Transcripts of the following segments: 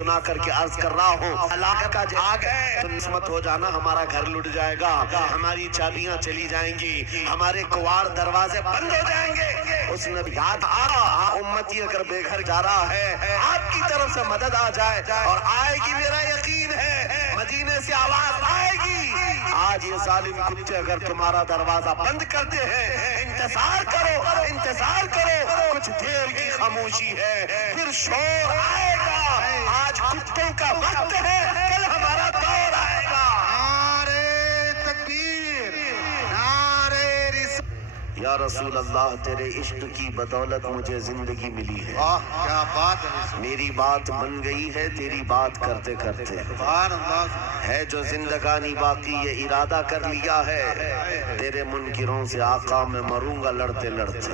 سنا کر کے عرض کر رہا ہوں ہلاکت کا آ گئے تو نسمت ہو جانا، ہمارا گھر لٹ جائے گا، ہماری چابیاں چلی جائیں گی، ہمارے کواڑ دروازے بند ہو جائیں گے۔ اس نے یاد امتی اگر بے گھر جا رہا ہے آپ کی طرف سے مدد آ جائے اور آئے گی، میرا یقین ہے مدینے سے آواز آئے گی۔ آج یہ ظالم کتے اگر تمہارا دروازہ بند کرتے ہیں، انتظار کرو انتظار کرو، کچھ دیر کی خاموشی ہے پھر شور آئے گا۔ آج کتوں کا وقت ہے، کل ہمارا دور آئے گا۔ نعرے تکبیر، نعرے رسالت۔ یا رسول اللہ، تیرے عشق کی بدولت مجھے زندگی ملی ہے، واہ کیا بات ہے، میری بات بن گئی ہے تیری بات کرتے کرتے۔ سبحان اللہ، ہے جو زندگانی باقی یہ ارادہ کر لیا ہے، تیرے منکروں سے آقا میں مروں گا لڑتے لڑتے۔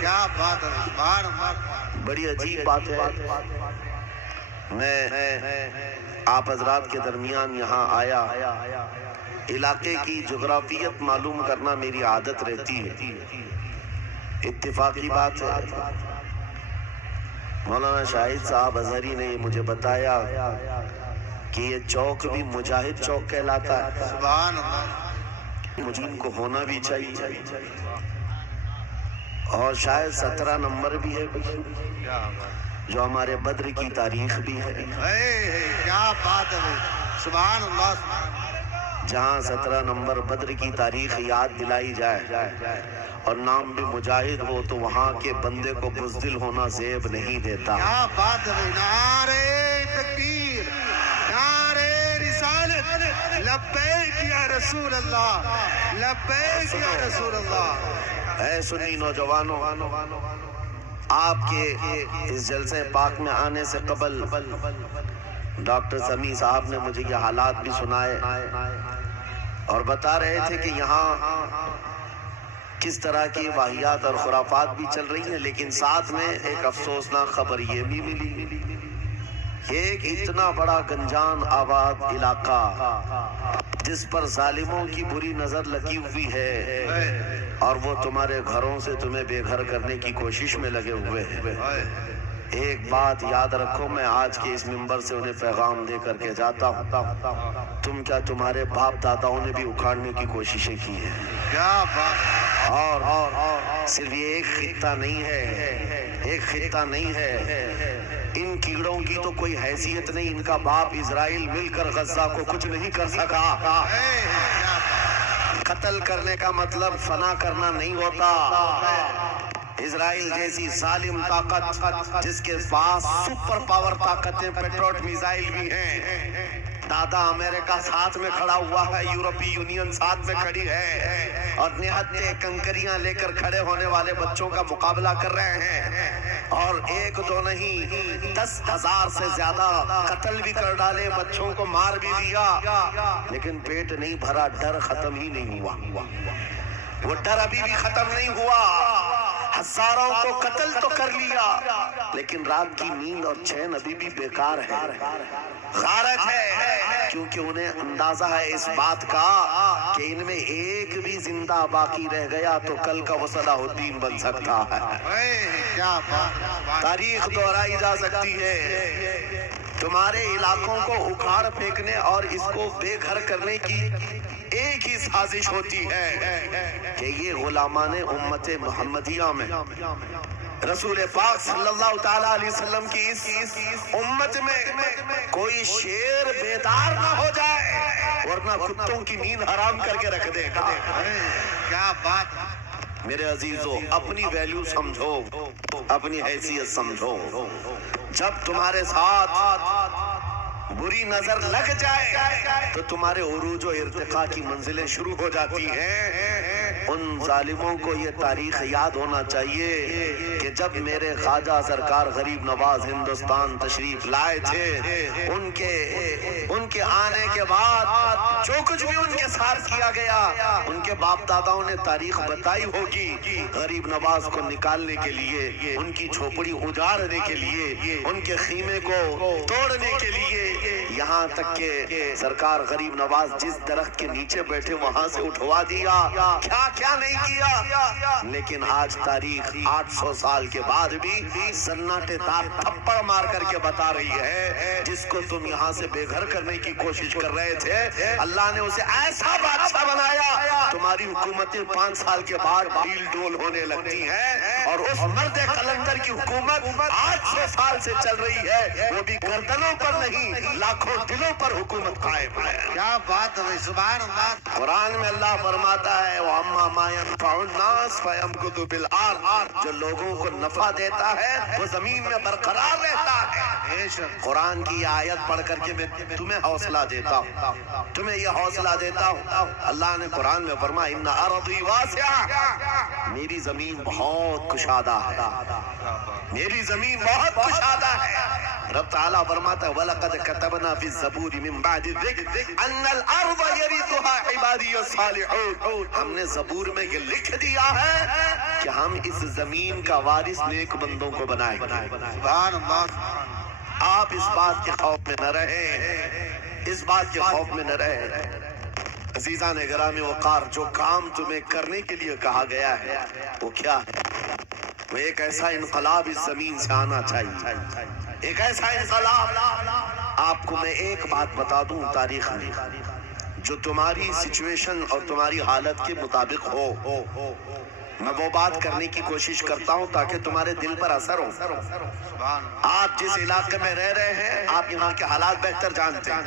کیا بات ہے، سبحان اللہ۔ بڑی عجیب بات ہے، میں آپ حضرات کے درمیان یہاں آیا، علاقے کی جغرافیت معلوم کرنا میری عادت رہتی ہے۔ اتفاقی بات ہے مولانا شاہد صاحب ازہری نے مجھے بتایا کہ یہ چوک بھی مجاہد چوک کہلاتا ہے۔ سبحان اللہ، مجھے ان کو ہونا بھی چاہیے، اور شاید 17 نمبر بھی ہے کیا بات، جو ہمارے بدر کی تاریخ بھی ہے، کیا بات ہے، سبحان اللہ۔ جہاں 17 نمبر بدر کی تاریخ یاد دلائی جائے اور نام بھی مجاہد ہو تو وہاں کے بندے کو بزدل ہونا زیب نہیں دیتا۔ کیا بات ہے، نعرے تکبیر، نعرے رسالت، لبیک یا رسول اللہ، لبیک یا رسول اللہ۔ اے سنی نوجوانوں، آپ کے اس جلسے پاک میں آنے سے قبل ڈاکٹر سمیع صاحب نے مجھے یہ حالات بھی سنائے اور بتا رہے تھے کہ یہاں کس طرح کی واہیات اور خرافات بھی چل رہی ہیں، لیکن ساتھ میں ایک افسوسناک خبر یہ بھی ملی کہ ایک اتنا بڑا گنجان آباد علاقہ جس پر ظالموں کی بری نظر لگی ہوئی ہے اور وہ تمہارے گھروں سے تمہیں بے گھر کرنے کی کوشش میں لگے ہوئے ہیں، ایک بات یاد رکھو، میں آج کے اس منبر سے انہیں پیغام دے کر کے جاتا ہوں، تم کیا تمہارے باپ داداؤں نے بھی اکھاڑنے کی کوششیں کی ہیں؟ کیا بات، اور صرف یہ ایک خطہ نہیں ہے، ایک خطہ نہیں ہے، ان کیڑوں کی تو کوئی حیثیت نہیں، ان کا باپ اسرائیل مل کر غزہ کو کچھ نہیں کر سکا۔ قتل کرنے کا مطلب فنا کرنا نہیں ہوتا۔ اسرائیل جیسی ظالم طاقت جس کے پاس سپر پاور طاقتیں پیٹروٹ میزائل بھی ہیں، دادا امریکہ ساتھ میں کھڑا ہوا ہے، یورپی یونین ساتھ میں کھڑی ہے اور نہتے کنکریاں لے کر کھڑے ہونے والے بچوں کا مقابلہ کر رہے ہیں، اور ایک دو نہیں 10,000 سے زیادہ قتل بھی کر ڈالے، بچوں کو مار بھی دیا، لیکن پیٹ نہیں بھرا، ڈر ختم ہی نہیں ہوا، وہ ڈر ابھی بھی ختم نہیں ہوا۔ ہزاروں کو قتل تو کر لیا لیکن رات کی نیند اور چین ابھی بھی بیکار ہے، غارت ہے، کیونکہ انہیں اندازہ ہے اس بات کا کہ ان میں ایک بھی زندہ باقی رہ گیا تو کل کا وہ صلاح الدین بن سکتا ہے۔ کیا بات، تاریخ دہرائی جا سکتی ہے، تمہارے علاقوں کو اکھاڑ پھینکنے اور اس کو بے گھر کرنے کی ایک ہی سازش ہوتی ہے کہ یہ غلامان امت محمدیہ میں رسول پاک صلی اللہ تعالیٰ علیہ وسلم کی اس امت میں کوئی شیر بیدار نہ ہو جائے، ورنہ کتوں کی نیند حرام کر کے رکھ دے گا۔ کیا بات، میرے عزیزو، اپنی ویلیو سمجھو، اپنی حیثیت سمجھو، جب تمہارے ساتھ بری نظر لگ جائے تو تمہارے عروج و ارتقاء کی منزلیں شروع ہو جاتی ہیں۔ ان ظالموں کو یہ تاریخ یاد ہونا چاہیے کہ جب میرے خواجہ سرکار غریب نواز ہندوستان تشریف لائے تھے، ان کے آنے کے بعد جو کچھ بھی ان کے ساتھ کیا گیا، ان کے باپ داداؤں نے تاریخ بتائی ہوگی، غریب نواز کو نکالنے کے لیے، ان کی جھوپڑی اجاڑنے کے لیے، ان کے خیمے کو توڑنے کے لیے یہاں تک کہ سرکار غریب نواز جس درخت کے نیچے بیٹھے وہاں سے اٹھوا دیا، کیا کیا نہیں کیا، لیکن آج تاریخ 800 سال کے بعد بھی سناٹے دار تھپڑ مار کر کے بتا رہی ہے جس کو تم یہاں سے بے گھر کرنے کی کوشش کر رہے تھے، اللہ نے اسے ایسا بادشاہ بنایا تمہاری حکومتیں 5 سال کے بعد ڈھیل ڈول ہونے لگتی ہیں، اور اس مرد قلندر کی حکومت 800 سال سے چل رہی ہے، وہ بھی گردنوں پر نہیں لاکھوں دلوں پر حکومت قائم ہے۔ کیا بات ہے بھائی، سبحان اللہ۔ قرآن میں اللہ فرماتا ہے وَأَمَّا مَا يَنْفَعُ النَّاسَ فَيَمْكُثُ فِي الْأَرْضِ، جو لوگوں کو نفع دیتا ہے وہ زمین میں برقرار رہتا ہے۔ قرآن کی یہ آیت پڑھ کر کے میں تمہیں حوصلہ دیتا ہوں، تمہیں یہ حوصلہ دیتا ہوں۔ اللہ نے قرآن میں فرمایا اِنَّ أَرْضِي وَاسِعَةٌ، میری زمین بہت کشادہ ہے، میری زمین بہت کشادہ ہے۔ رب تعالیٰ فرماتا ہے وَلَقَدْ كَتَبْنَا فِي الزَّبُورِ مِن بَعْدِ الذِّكْرِ أَنَّ الْأَرْضَ يَرِثُهَا عِبَادِيَ الصَّالِحُونَ، ہم نے زبور میں یہ لکھ دیا ہے کہ ہم اس زمین کا وارث نیک بندوں کو بنائیں گے۔ سبحان اللہ۔ آپ اس بات کے خوف میں نہ رہیں، اس بات کے خوف میں نہ رہیں۔ عزیزان گرامی وقار، جو کام تمہیں کرنے کے لیے کہا گیا ہے وہ کیا ہے؟ وہ ایک ایسا انقلاب اس زمین سے آنا چاہیے، ایک ایسا انقلاب۔ آپ کو میں ایک بات بتا دوں تاریخ میں جو تمہاری سچویشن اور تمہاری حالت کے مطابق ہو، میں وہ بات کرنے کی کوشش کرتا ہوں تاکہ تمہارے دل پر اثر ہو۔ آپ جس علاقے میں رہ رہے ہیں آپ یہاں کے حالات بہتر جانتے ہیں۔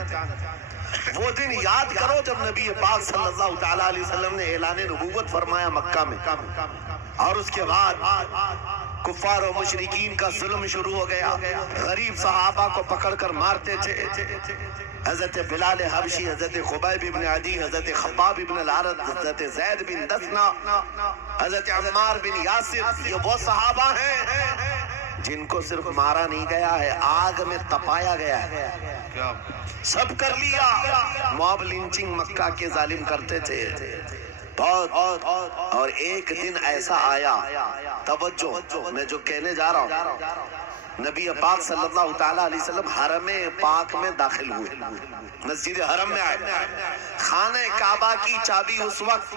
وہ دن یاد کرو جب نبی پاک صلی اللہ تعالیٰ علیہ وسلم نے اعلان نبوت فرمایا مکہ میں، اور اس کے بعد کفار و مشرکین کا ظلم شروع ہو گیا، غریب صحابہ کو پکڑ کر مارتے تھے۔ حضرت بلال حبشی، حضرت خبیب بن عدی، حضرت خباب بن العرد، حضرت زید بن دسنا، حضرت عمار بن یاسر، یہ وہ صحابہ ہیں جن کو صرف مارا نہیں گیا ہے، آگ میں تپایا گیا ہے، سب کر لیا۔ موب لنچنگ مکہ کے ظالم کرتے تھے بہت، اور ایک دن ایسا آیا، توجہ میں جو کہنے جا رہا ہوں، نبی پاک صلی اللہ تعالیٰ علیہ وسلم حرم پاک میں داخل ہوئے، مسجد حرم میں آئے، خانہ کعبہ کی چابی اس وقت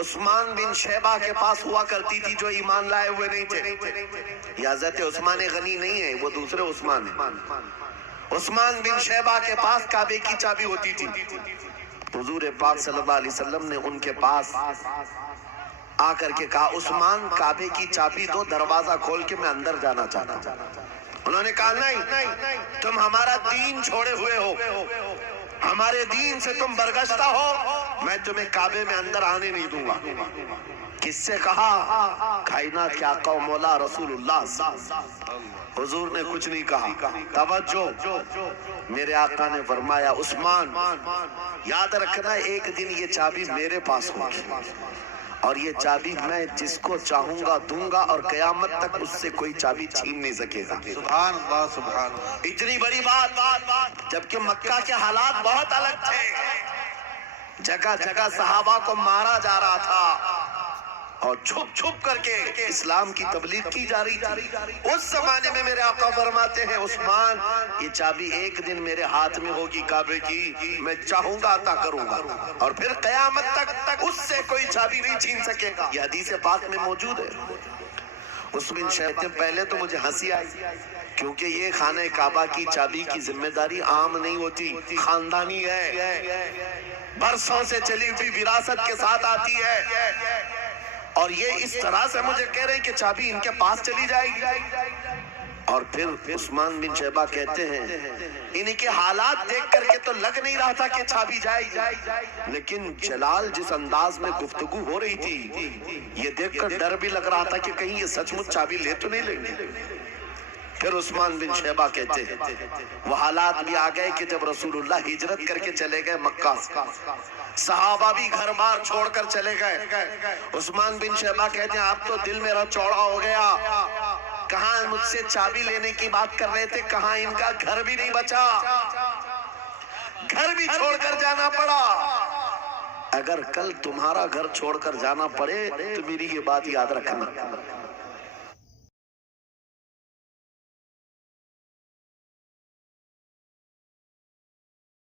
عثمان بن شیبہ کے پاس ہوا کرتی تھی جو ایمان لائے ہوئے نہیں تھے، یہ حضرت عثمان غنی نہیں ہے، وہ دوسرے عثمان ہیں۔ عثمان بن شیبہ کے پاس کعبے کی چابی ہوتی تھی، حضور پاک صلی اللہ علیہ وسلم نے ان کے پاس آ کر کے کہا عثمان کعبے کی چابی دو، دروازہ کھول کے میں اندر جانا چاہتا ہوں۔ انہوں نے کہا نہیں، تم ہمارا دین چھوڑے ہوئے ہو، ہمارے دین سے تم برگشتہ ہو، میں تمہیں کعبے میں اندر آنے نہیں دوں گا۔ کس سے کہا؟ کائنات کے آقا و مولا رسول اللہ۔ حضور نے کچھ نہیں کہا، توجہ، میرے آقا نے فرمایا عثمان یاد رکھنا ایک دن یہ چابی میرے پاس ہوگی، اور یہ چابی میں جس کو چاہوں گا دوں گا، اور قیامت تک اس سے کوئی چابی چھین نہیں سکے گا۔ سبحان اللہ، سبحان اللہ۔ اتنی بڑی بات، جبکہ مکہ کے حالات بہت الگ تھے، جگہ جگہ صحابہ کو مارا جا رہا تھا اور چھپ چھپ کر کے اسلام کی تبلیغ کی جا رہی تھی۔ اس زمانے میں میرے آقا فرماتے ہیں عثمان یہ چابی ایک دن میرے ہاتھ میں ہوگی کعبے کی، میں چاہوں گا عطا کروں گا، اور پھر قیامت تک اس سے کوئی چابی نہیں چھین سکے گا۔ یہ حدیث پاک میں موجود ہے۔ اس دن شہتے پہلے تو مجھے ہنسی آئی، کیونکہ یہ خانہ کعبہ کی چابی کی ذمہ داری عام نہیں ہوتی، خاندانی ہے، برسوں سے چلی ہوئی وراثت کے ساتھ آتی ہے، اور یہ اس طرح سے مجھے کہہ رہے ہیں کہ چابی ان کے پاس چلی جائے گی۔ اور پھر عثمان بن شیبہ کہتے ہیں ان کے حالات دیکھ کر کے تو لگ نہیں رہا تھا کہ چابی جائے گی، لیکن جلال جس انداز میں گفتگو ہو رہی تھی یہ دیکھ کر ڈر بھی لگ رہا تھا کہ کہیں یہ سچ مچ چابی لے تو نہیں لیں گے۔ پھر عثمان بن شیبہ کہتے ہیں وہ حالات بھی آ گئے کہ جب رسول اللہ ہجرت کر کے چلے گئے مکہ سے، صحابہ بھی گھر بار چھوڑ کر چلے گئے، عثمان بن شیبہ کہتے ہیں اب تو دل میرا چوڑا ہو گیا، کہاں مجھ سے چابی لینے کی بات کر رہے تھے، کہاں ان کا گھر بھی نہیں بچا، گھر بھی چھوڑ کر جانا پڑا۔ اگر کل تمہارا گھر چھوڑ کر جانا پڑے تو میری یہ بات یاد رکھنا،